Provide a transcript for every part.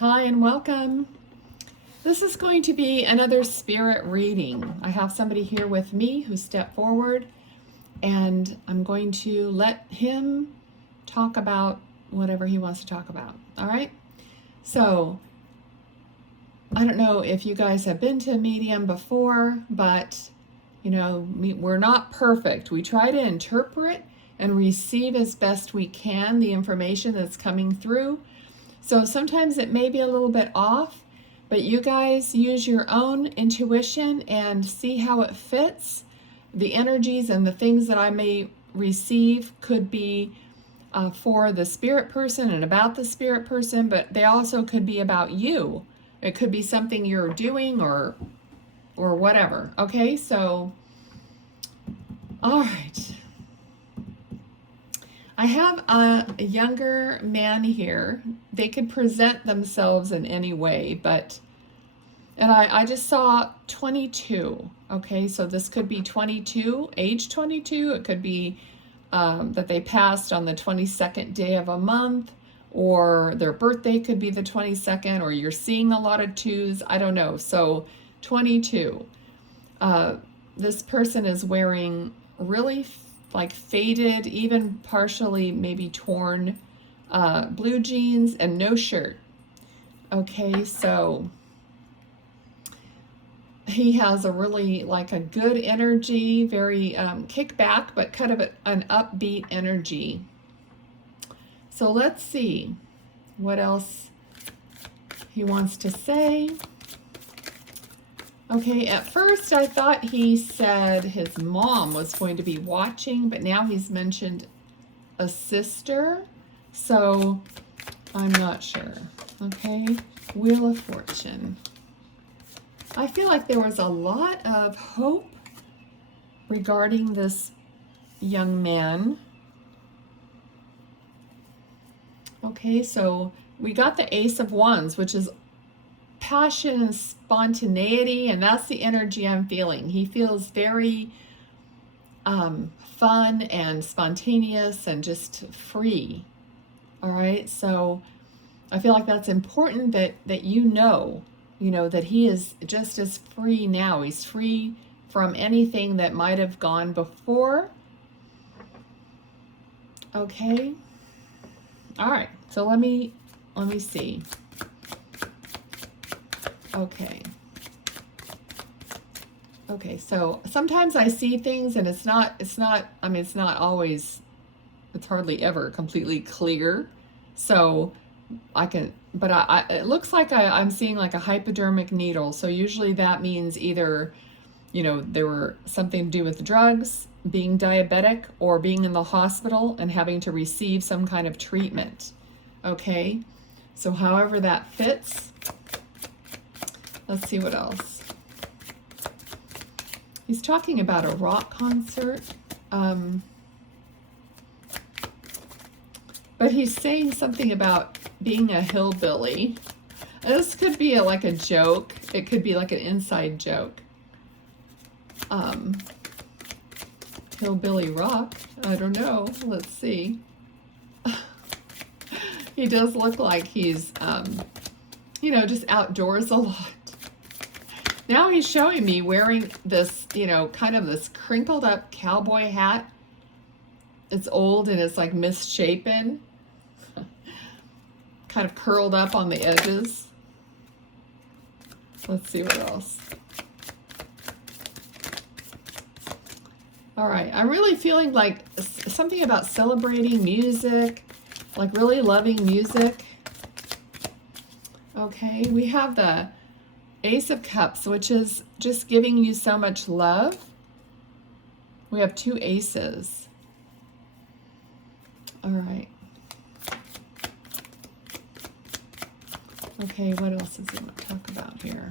Hi and welcome. This is going to be another spirit reading. I have somebody here with me who stepped forward, and I'm going to let him talk about whatever he wants to talk about. All right? So, I don't know if you guys have been to a medium before, but we're not perfect. We try to interpret and receive as best we can the information that's coming through. So sometimes it may be a little bit off, but you guys use your own intuition and see how it fits. The energies and the things that I may receive could be for the spirit person and about the spirit person, but they also could be about you. It could be something you're doing or whatever. Okay, so all right. I have a younger man here. They could present themselves in any way, and I just saw 22. Okay, so this could be 22, age 22. It could be that they passed on the 22nd day of a month, or their birthday could be the 22nd, or you're seeing a lot of twos. I don't know. So 22. This person is wearing really like faded, even partially maybe torn blue jeans and no shirt. Okay, so he has a really like a good energy, very kickback, but kind of an upbeat energy. So let's see what else he wants to say. Okay, at first I thought he said his mom was going to be watching, but now he's mentioned a sister, so I'm not sure. Okay, Wheel of Fortune. I feel like there was a lot of hope regarding this young man. Okay, so we got the Ace of Wands, which is passion and spontaneity, and that's the energy I'm feeling. He feels very fun and spontaneous and just free. All right, so I feel like that's important that you know that he is just as free now. He's free from anything that might have gone before. Okay, all right, so let me see. Okay, so sometimes I see things and it's not always, it's hardly ever completely clear. So but it looks like I'm seeing like a hypodermic needle. So usually that means either, there were something to do with drugs, being diabetic, or being in the hospital and having to receive some kind of treatment. Okay, so however that fits. Let's see what else. He's talking about a rock concert, but he's saying something about being a hillbilly. This could be like a joke. It could be like an inside joke. Hillbilly rock. I don't know. Let's see. He does look like he's, just outdoors a lot. Now he's showing me wearing this, kind of this crinkled up cowboy hat. It's old and it's like misshapen, kind of curled up on the edges. Let's see what else. All right, I'm really feeling like something about celebrating music, like really loving music. Okay, we have the Ace of Cups, which is just giving you so much love. We have two aces. All right. Okay, what else does he want to talk about here?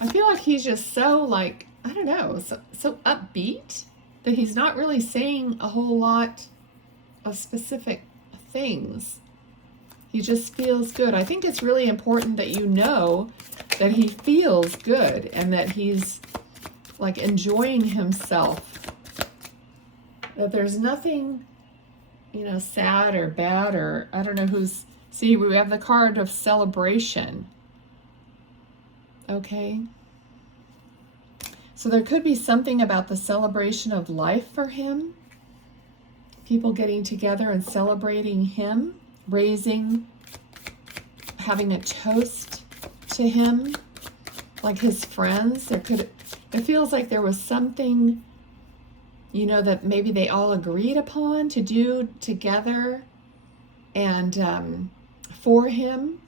I feel like he's just so like, I don't know, so upbeat that he's not really saying a whole lot of specific things. He just feels good. I think it's really important that you know that he feels good and that he's like enjoying himself. That there's nothing, sad or bad, or I don't know who's See, we have the card of celebration. Okay. So there could be something about the celebration of life for him. People getting together and celebrating him, having a toast to him, like his friends. It feels like there was something, you know, that maybe they all agreed upon to do together and for him.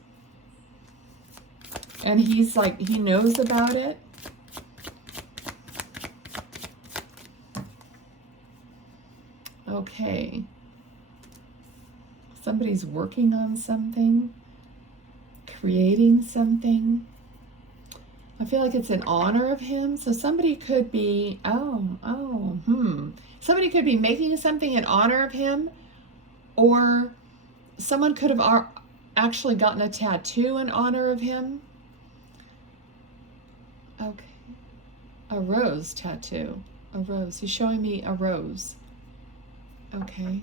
And he's like, he knows about it. Okay. Somebody's working on something, creating something. I feel like it's in honor of him. So somebody could be, somebody could be making something in honor of him, or someone could have actually gotten a tattoo in honor of him. Okay. A rose tattoo. A rose. He's showing me a rose. Okay.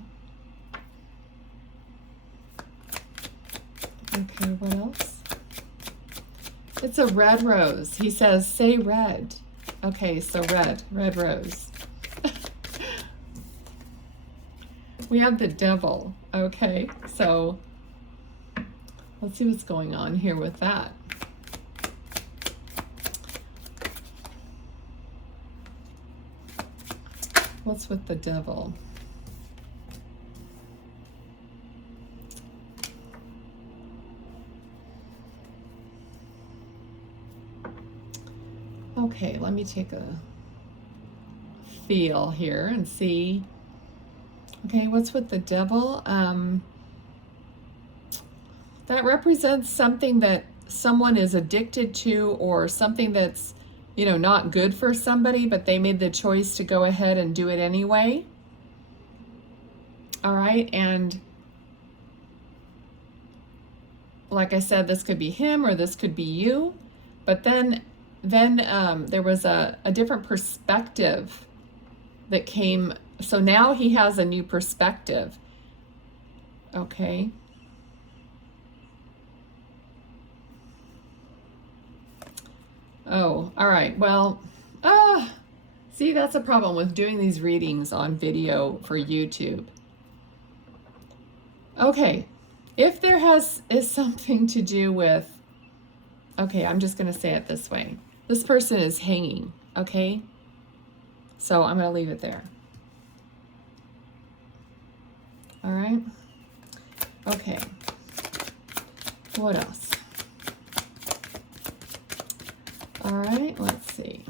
Okay, what else? It's a red rose. He says, say red. Okay, so red rose. We have the devil. Okay, so let's see what's going on here with that. What's with the devil? Okay, let me take a feel here and see. Okay, what's with the devil? That represents something that someone is addicted to, or something that's, you know, not good for somebody, but they made the choice to go ahead and do it anyway. All right, and like I said, this could be him or this could be you, but then there was a different perspective that came. So now he has a new perspective. Okay. Oh, all right. Well, see, that's a problem with doing these readings on video for YouTube. Okay. If there is something to do with, okay, I'm just going to say it this way. This person is hanging, okay? So I'm going to leave it there. All right? Okay. What else? All right, let's see.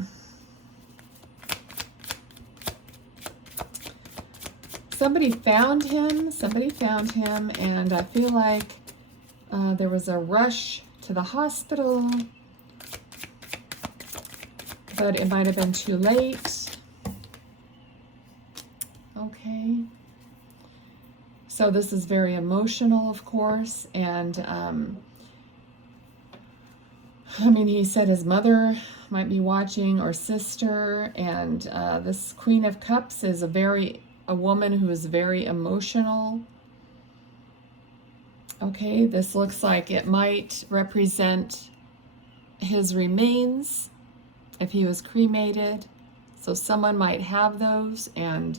Somebody found him, and I feel like there was a rush to the hospital, but it might have been too late. Okay. So this is very emotional, of course, and I mean, he said his mother might be watching, or sister, and this Queen of Cups is a woman who is very emotional. Okay, this looks like it might represent his remains if he was cremated. So someone might have those and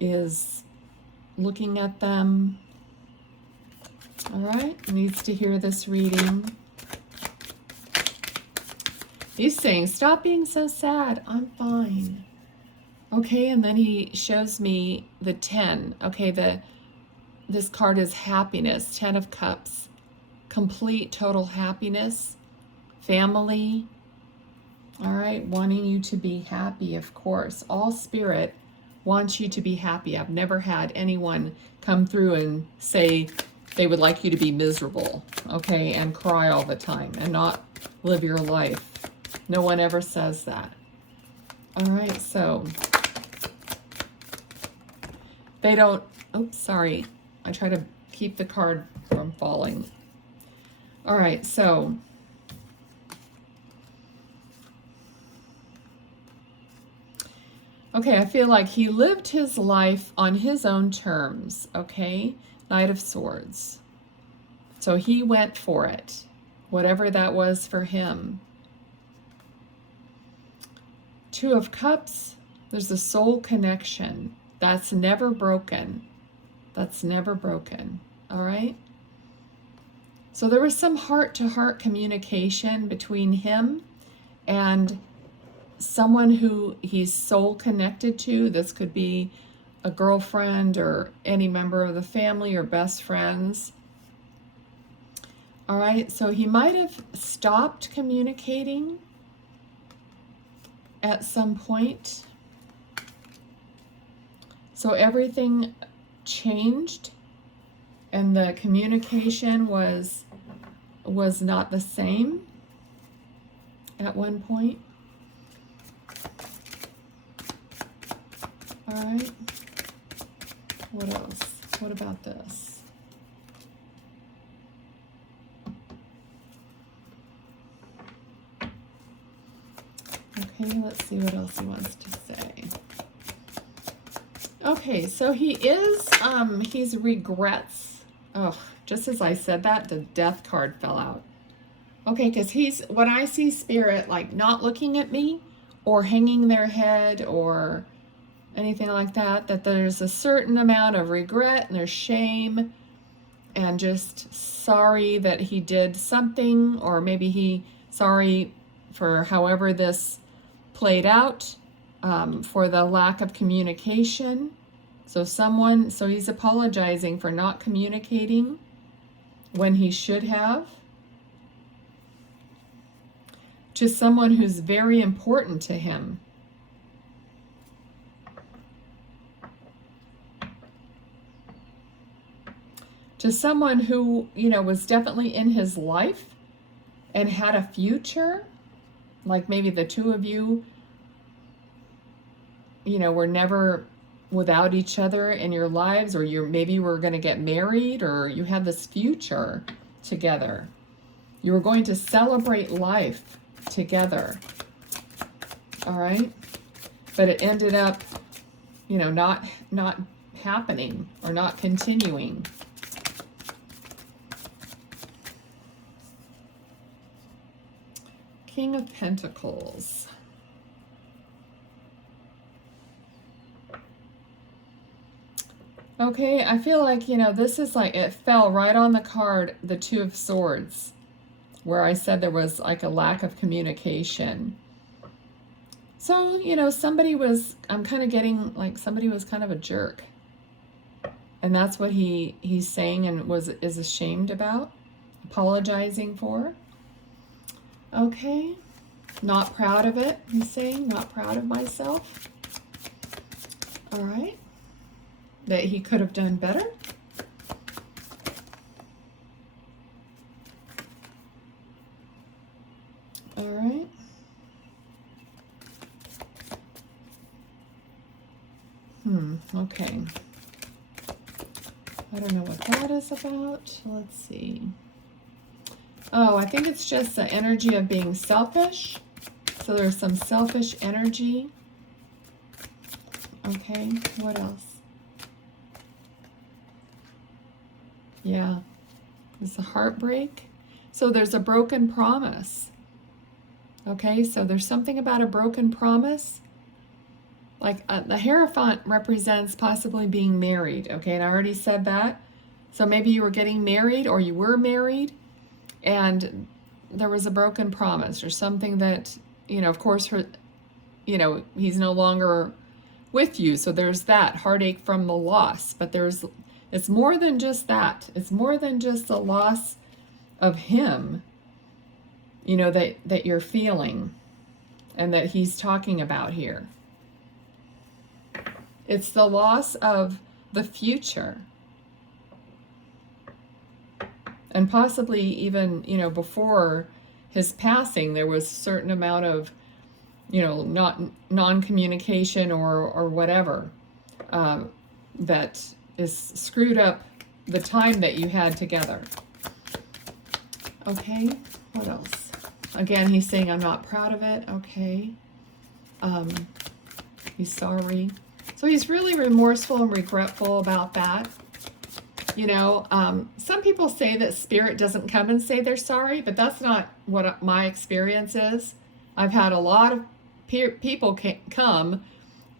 is looking at them. All right, needs to hear this reading. He's saying, stop being so sad. I'm fine. Okay, and then he shows me the 10. Okay, this card is happiness, 10 of Cups. Complete, total happiness. Family. All right, wanting you to be happy, of course. All spirit wants you to be happy. I've never had anyone come through and say they would like you to be miserable, okay, and cry all the time and not live your life. No one ever says that. All right, so they don't, oops, sorry. I try to keep the card from falling. All right, so Okay, I feel like he lived his life on his own terms, okay? Knight of Swords. So he went for it, whatever that was for him. Two of Cups, there's a soul connection. That's never broken. That's never broken, all right? So there was some heart-to-heart communication between him and someone who he's soul connected to. This could be a girlfriend or any member of the family or best friends. All right, so he might have stopped communicating at some point. So everything changed and the communication was not the same at one point. All right. What else? What about this? Okay, let's see what else he wants to say. Okay, so he's regrets. Oh, just as I said that, the Death card fell out. Okay, because when I see Spirit, like, not looking at me or hanging their head or anything like that, that there's a certain amount of regret and there's shame and just sorry that he did something, or maybe sorry for however this played out, for the lack of communication. So he's apologizing for not communicating when he should have, to someone who's very important to him. To someone who, was definitely in his life and had a future, like maybe the two of you, were never without each other in your lives, or maybe you were going to get married, or you had this future together. You were going to celebrate life together. All right? But it ended up, not happening or not continuing. King of Pentacles. Okay, I feel like, this is like, it fell right on the card, the Two of Swords, where I said there was like a lack of communication. So, I'm kind of getting like somebody was kind of a jerk. And that's what he's saying and is ashamed about, apologizing for. Okay, not proud of it, he's saying, not proud of myself. All right, that he could have done better. All right. Okay. I don't know what that is about. Let's see. Oh, I think it's just the energy of being selfish. So there's some selfish energy. Okay, what else? Yeah, there's a heartbreak. So there's a broken promise. Okay, so there's something about a broken promise. Like the Hierophant represents possibly being married. Okay, and I already said that. So maybe you were getting married or you were married, and there was a broken promise or something that, of course, he's no longer with you. So there's that heartache from the loss. But it's more than just that. It's more than just the loss of him, that you're feeling and that he's talking about here. It's the loss of the future. And possibly even, before his passing, there was a certain amount of, not non-communication or whatever that is screwed up the time that you had together. Okay, what else? Again, he's saying, I'm not proud of it. Okay. He's sorry. So he's really remorseful and regretful about that. You know, some people say that spirit doesn't come and say they're sorry, but that's not what my experience is. I've had a lot of people come,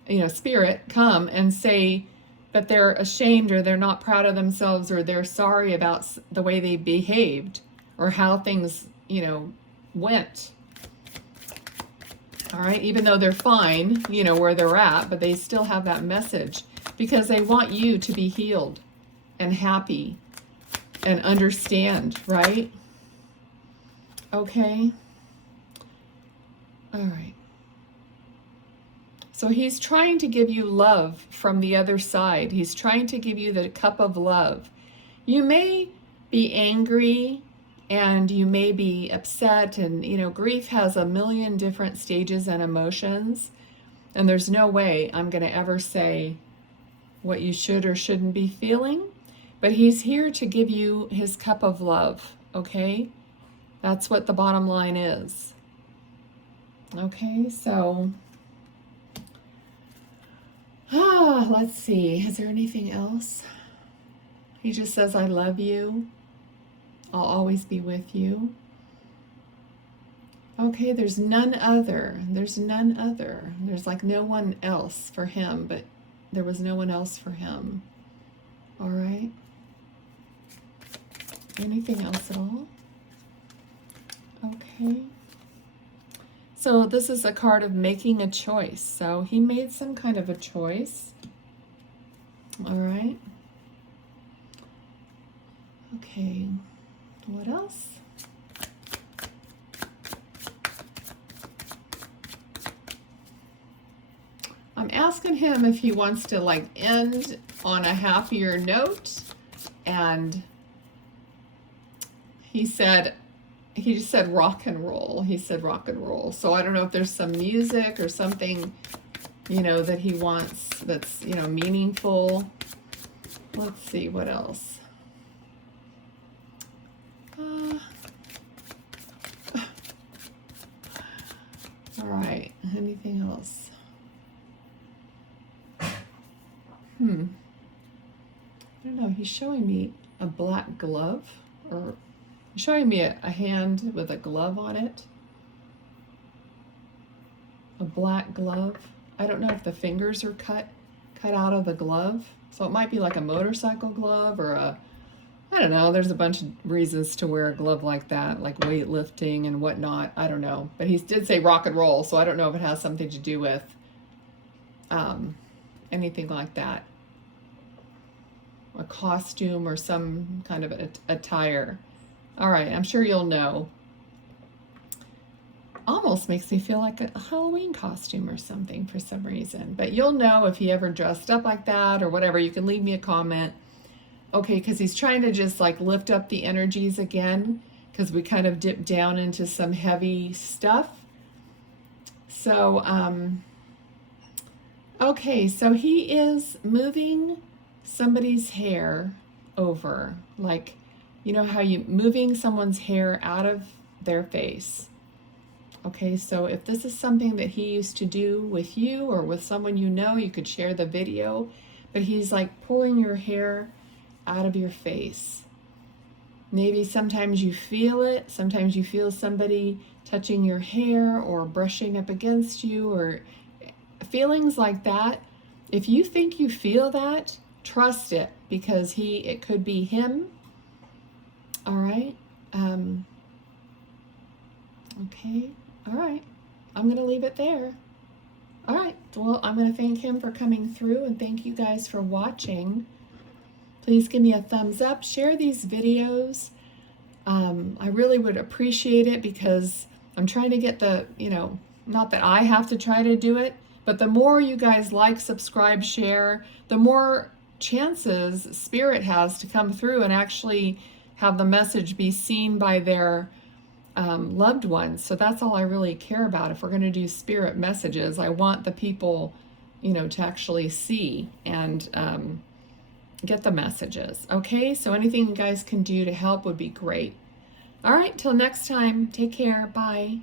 you know, spirit come and say that they're ashamed or they're not proud of themselves or they're sorry about the way they behaved or how things, you know, went. All right, even though they're fine, you know, where they're at, but they still have that message because they want you to be healed and happy and understand, right? Okay. All right. So he's trying to give you love from the other side. He's trying to give you the cup of love. You may be angry and you may be upset, and you know, grief has a million different stages and emotions, and there's no way I'm going to ever say what you should or shouldn't be feeling, but he's here to give you his cup of love, okay? That's what the bottom line is. Okay, so let's see, is there anything else? He just says, I love you. I'll always be with you. Okay, there's none other. There's none other. There's like no one else for him, but there was no one else for him. All right. Anything else at all? Okay. So this is a card of making a choice. So he made some kind of a choice. All right. Okay. What else? I'm asking him if he wants to like end on a happier note, and he just said rock and roll. He said rock and roll. So I don't know if there's some music or something, you know, that he wants that's, you know, meaningful. Let's see, what else? All right, anything else? I don't know, he's showing me a black glove, or he's showing me a hand with a glove on it. A black glove. I don't know if the fingers are cut out of the glove. So it might be like a motorcycle glove or I don't know, there's a bunch of reasons to wear a glove like that, like weightlifting and whatnot. I don't know. But he did say rock and roll, so I don't know if it has something to do with anything like that. A costume or some kind of attire. All right, I'm sure you'll know. Almost makes me feel like a Halloween costume or something for some reason. But you'll know if he ever dressed up like that or whatever. You can leave me a comment. Okay, because he's trying to just like lift up the energies again, because we kind of dipped down into some heavy stuff. So, okay, so he is moving somebody's hair over, like, you know how you moving someone's hair out of their face. Okay, so if this is something that he used to do with you or with someone you know, you could share the video, but he's like pulling your hair out of your face. Maybe sometimes you feel it, sometimes you feel somebody touching your hair or brushing up against you or feelings like that. If you think you feel that, trust it, because it could be him. All right. Okay. All right. I'm going to leave it there. All right. Well, I'm going to thank him for coming through, and thank you guys for watching. Please give me a thumbs up, share these videos. I really would appreciate it, because I'm trying to get the, you know, not that I have to try to do it, but the more you guys like, subscribe, share, the more chances Spirit has to come through and actually have the message be seen by their loved ones. So that's all I really care about. If we're going to do Spirit messages, I want the people, you know, to actually see and get the messages. Okay, so anything you guys can do to help would be great. All right, till next time, take care. Bye.